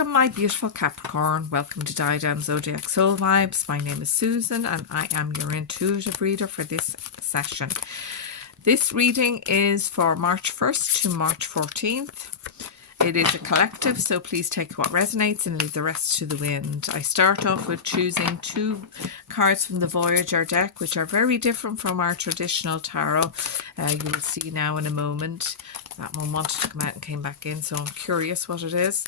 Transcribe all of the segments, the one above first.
Welcome, my beautiful Capricorn. Welcome to Diadem Zodiac Soul Vibes. My name is Susan and I am your intuitive reader for this session. This reading is for March 1st to March 14th. It is a collective, so please take what resonates and leave the rest to the wind. I start off with choosing two cards from the Voyager deck, which are very different from our traditional tarot. You will see now in a moment. That one wanted to come out and came back in, so I'm curious what it is.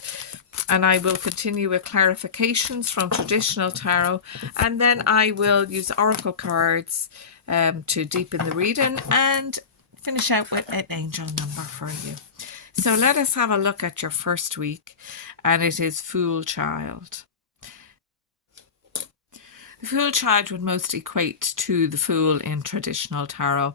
And I will continue with clarifications from traditional tarot, and then I will use oracle cards to deepen the reading and finish out with an angel number for you. So let us have a look at your first week, and it is Fool Child. The Fool Child would most equate to the Fool in traditional tarot.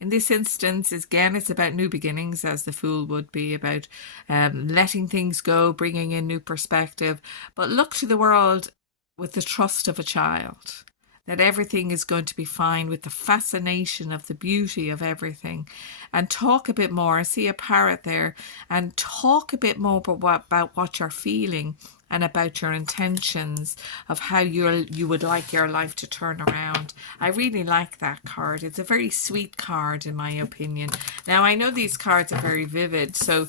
In this instance, again, it's about new beginnings, as the Fool would be about letting things go, bringing in new perspective. But look to the world with the trust of a child, that everything is going to be fine, with the fascination of the beauty of everything. And talk a bit more. I see a parrot there. And talk a bit more about what you're feeling and about your intentions of how you would like your life to turn around. I really like that card. It's a very sweet card, in my opinion. Now, I know these cards are very vivid, so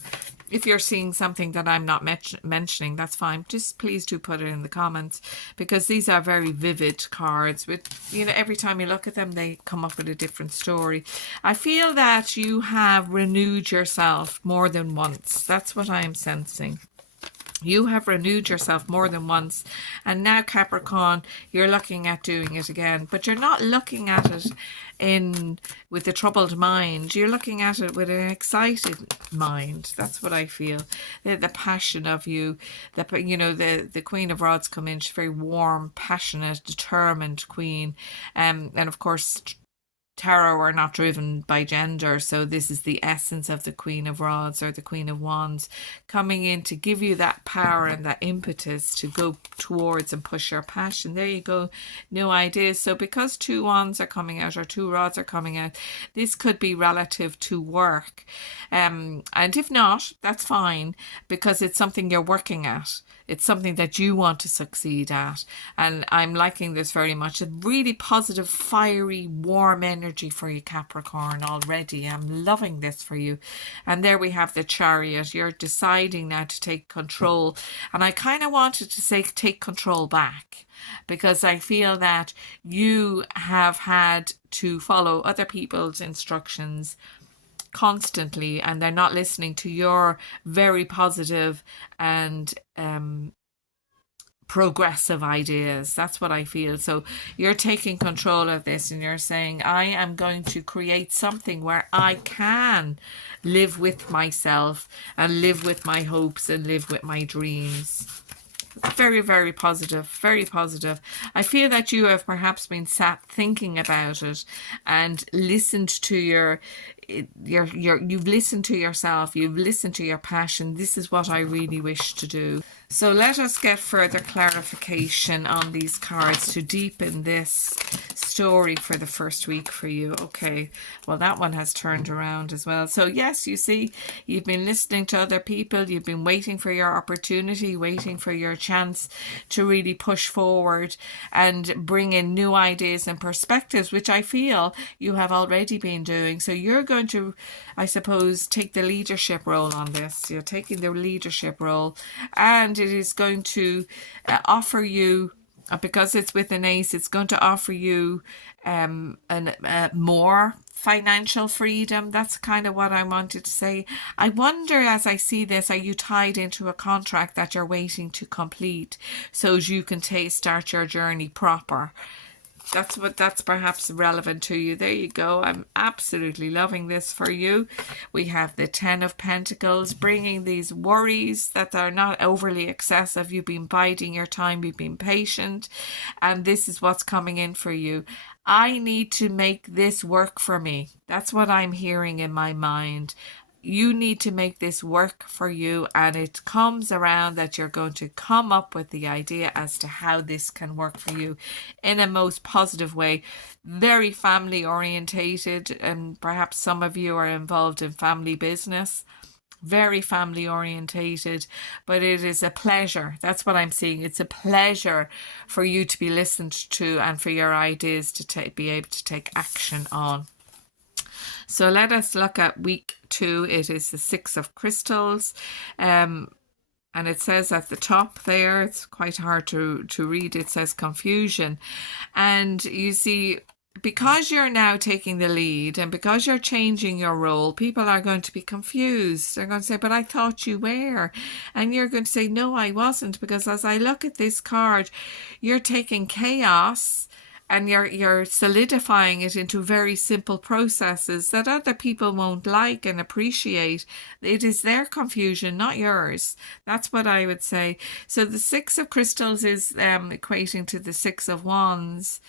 if you're seeing something that I'm not mentioning, that's fine. Just please do put it in the comments, because these are very vivid cards. With, you know, every time you look at them, they come up with a different story. I feel that you have renewed yourself more than once. That's what I'm sensing. You have renewed yourself more than once, and now, Capricorn, you're looking at doing it again, but you're not looking at it with a troubled mind. You're looking at it with an excited mind. That's what I feel. The passion of you, the Queen of Rods come in. She's very warm, passionate, determined queen, and of course, tarot are not driven by gender, so this is the essence of the Queen of Rods or the Queen of Wands coming in to give you that power and that impetus to go towards and push your passion. There you go, new ideas. So because two wands are coming out or two rods are coming out, this could be relative to work, and if not, that's fine, because it's something you're working at. It's something that you want to succeed at. And I'm liking this very much. A really positive, fiery, warm energy for you, Capricorn, already. I'm loving this for you. And there we have the Chariot. You're deciding now to take control. And I kind of wanted to say take control back, because I feel that you have had to follow other people's instructions constantly, and they're not listening to your very positive and progressive ideas. That's what I feel. So you're taking control of this, and you're saying, I am going to create something where I can live with myself and live with my hopes and live with my dreams. Very, very positive, very positive. I feel that you have perhaps been sat thinking about it and listened to you've listened to yourself, you've listened to your passion. This is what I really wish to do. So let us get further clarification on these cards to deepen this story for the first week for you. Okay, well, that one has turned around as well. So yes, you see, you've been listening to other people, you've been waiting for your opportunity, waiting for your chance to really push forward and bring in new ideas and perspectives, which I feel you have already been doing. So you're going to, I suppose, take the leadership role on this. You're taking the leadership role, and it is going to offer you, because it's with an ace, it's going to offer you more financial freedom. That's kind of what I wanted to say. I wonder, as I see this, are you tied into a contract that you're waiting to complete so you can start your journey proper? That's perhaps relevant to you. There you go. I'm absolutely loving this for you. We have the 10 of Pentacles, bringing these worries that are not overly excessive. You've been biding your time. You've been patient. And this is what's coming in for you. I need to make this work for me. That's what I'm hearing in my mind. You need to make this work for you, and it comes around that you're going to come up with the idea as to how this can work for you in a most positive way. Very family orientated, and perhaps some of you are involved in family business. very family orientated, but it is a pleasure. That's what I'm seeing. It's a pleasure for you to be listened to and for your ideas to be able to take action on. So let us look at week 2. It is the 6 of crystals. And it says at the top there, it's quite hard to read, it says confusion. And you see, because you're now taking the lead and because you're changing your role, people are going to be confused. They're going to say, but I thought you were. And you're going to say, no, I wasn't. Because as I look at this card, you're taking chaos and you're solidifying it into very simple processes that other people won't like and appreciate. It is their confusion, not yours. That's what I would say. So the 6 of crystals is equating to the 6 of wands,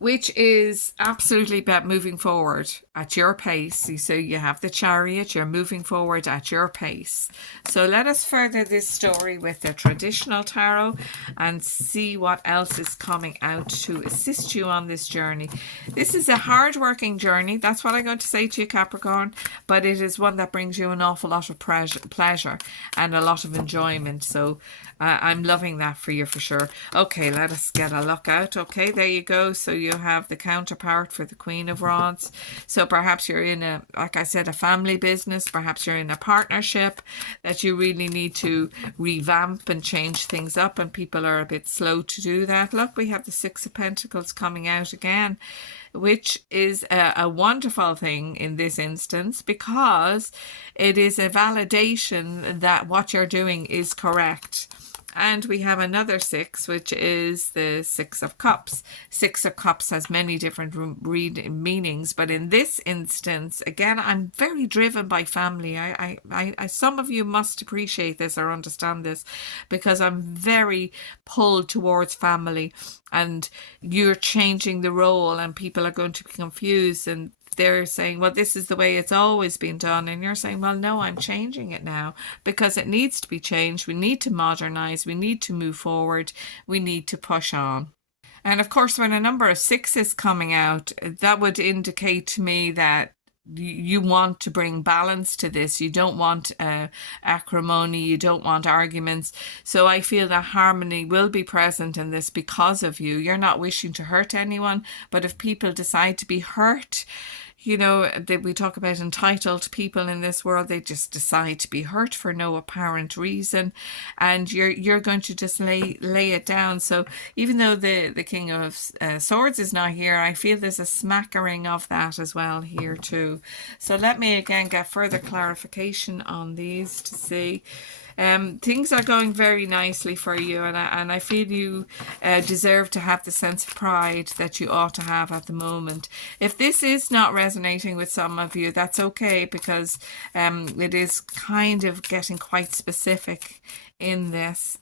which is absolutely about moving forward at your pace. So you have the Chariot, you're moving forward at your pace. So let us further this story with the traditional tarot and see what else is coming out to assist you on this journey. This is a hard-working journey. That's what I'm going to say to you, Capricorn, but it is one that brings you an awful lot of pleasure and a lot of enjoyment. So I'm loving that for you for sure. Okay, let us get a look out. Okay, there you go. So you have the counterpart for the Queen of Rods. So perhaps you're in a, like I said, a family business. Perhaps you're in a partnership that you really need to revamp and change things up, and people are a bit slow to do that. Look, we have the 6 of Pentacles coming out again, which is a wonderful thing in this instance, because it is a validation that what you're doing is correct. And we have another 6, which is the 6 of Cups. 6 of Cups has many different meanings, but in this instance, again, I'm very driven by family. I some of you must appreciate this or understand this, because I'm very pulled towards family, and you're changing the role, and people are going to be confused, and they're saying, well, this is the way it's always been done. And you're saying, well, no, I'm changing it now because it needs to be changed. We need to modernize. We need to move forward. We need to push on. And of course, when a number of 6s coming out, that would indicate to me that you want to bring balance to this. You don't want acrimony. You don't want arguments. So I feel that harmony will be present in this because of you. You're not wishing to hurt anyone, but if people decide to be hurt, you know, that we talk about entitled people in this world, they just decide to be hurt for no apparent reason, and you're going to just lay it down. So even though the King of Swords is not here, I feel there's a smattering of that as well here too. So let me again get further clarification on these to see. Things are going very nicely for you, and I feel you deserve to have the sense of pride that you ought to have at the moment. If this is not resonating with some of you, that's okay, because it is kind of getting quite specific in this.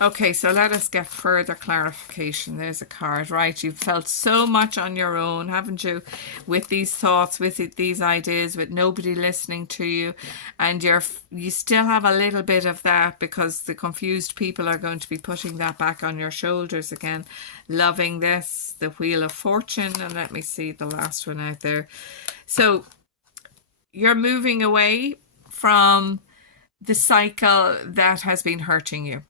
Okay, so let us get further clarification. There's a card, right? You've felt so much on your own, haven't you? With these thoughts, with these ideas, with nobody listening to you. And you still have a little bit of that, because the confused people are going to be putting that back on your shoulders again. Loving this, the Wheel of Fortune. And let me see the last one out there. So you're moving away from the cycle that has been hurting you.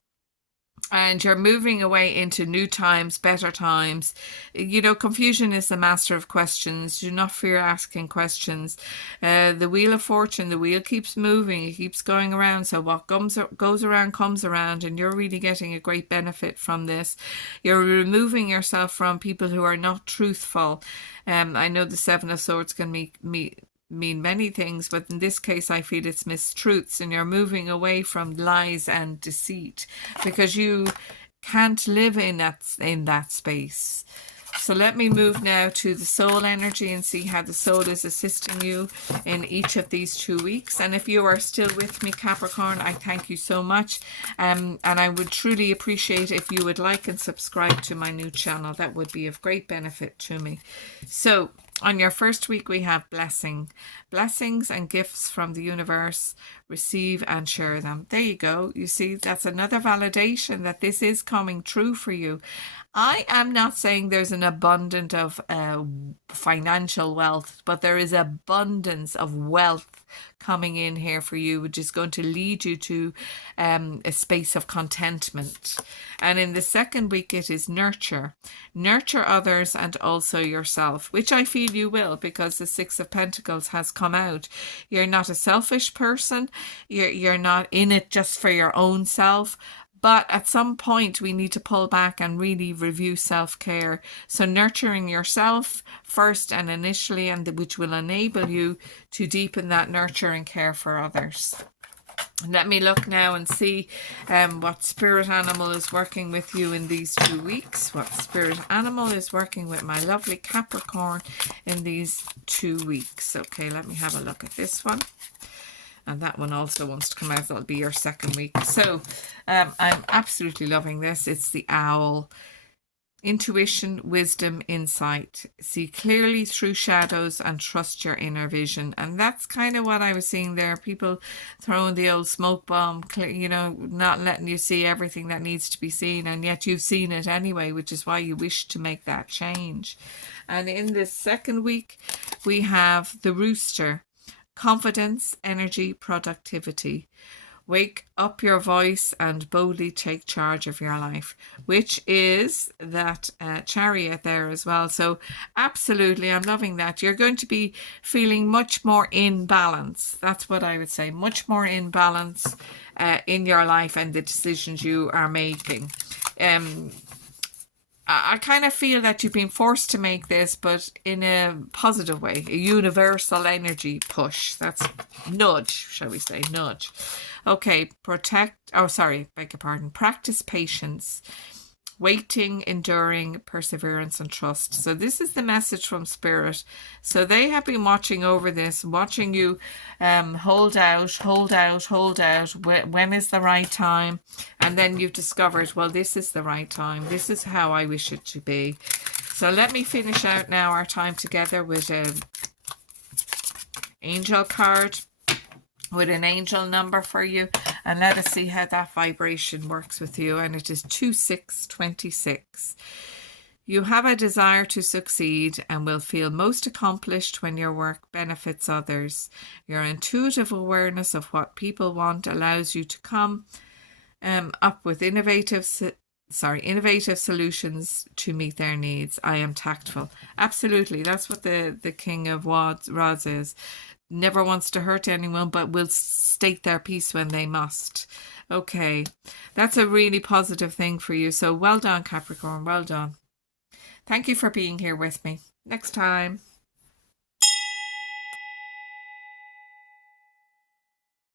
And you're moving away into new times, better times. You know, confusion is the master of questions. Do not fear asking questions. The Wheel of Fortune, the wheel keeps moving. It keeps going around. So what goes around comes around, and you're really getting a great benefit from this. You're removing yourself from people who are not truthful. I know the 7 of Swords can mean many things, but in this case I feel it's mistruths, and you're moving away from lies and deceit, because you can't live in that space. So let me move now to the soul energy and see how the soul is assisting you in each of these 2 weeks. And if you are still with me, Capricorn, I thank you so much, and I would truly appreciate if you would like and subscribe to my new channel. That would be of great benefit to me. So On your first week, we have blessings and gifts from the universe. Receive and share them. There you go. You see, that's another validation that this is coming true for you. I am not saying there's an abundance of financial wealth, but there is abundance of wealth coming in here for you, which is going to lead you to a space of contentment. And in the second week, it is nurture others and also yourself, which I feel you will, because the Six of Pentacles has come out. You're not a selfish person. You're not in it just for your own self. But at some point, we need to pull back and really review self-care. So nurturing yourself first and initially, and which will enable you to deepen that nurture and care for others. Let me look now and see what spirit animal is working with you in these 2 weeks. What spirit animal is working with my lovely Capricorn in these 2 weeks. Okay, let me have a look at this one. And that one also wants to come out. That'll be your second week. So I'm absolutely loving this. It's the owl. Intuition, wisdom, insight. See clearly through shadows and trust your inner vision. And that's kind of what I was seeing there. People throwing the old smoke bomb, you know, not letting you see everything that needs to be seen. And yet you've seen it anyway, which is why you wish to make that change. And in this second week, we have the rooster. Confidence, energy, productivity. Wake up your voice and boldly take charge of your life, which is that chariot there as well. So absolutely, I'm loving that. You're going to be feeling much more in balance. That's what I would say. Much more in balance in your life and the decisions you are making. I kind of feel that you've been forced to make this, but in a positive way, a universal energy push. That's nudge, shall we say, nudge. Okay, practice patience, waiting, enduring, perseverance, and trust. So this is the message from Spirit. So they have been watching over this, watching you hold out. When is the right time? And then you've discovered, well, this is the right time. This is how I wish it to be. So let me finish out now our time together with an angel card, with an angel number for you, and let us see how that vibration works with you. And it is 2626. You have a desire to succeed and will feel most accomplished when your work benefits others. Your intuitive awareness of what people want allows you to come up with innovative solutions to meet their needs. I am tactful. Absolutely, that's what the King of Rods is. Never wants to hurt anyone, but will state their piece when they must. Okay, that's a really positive thing for you. So well done, Capricorn. Well done. Thank you for being here with me. Next time.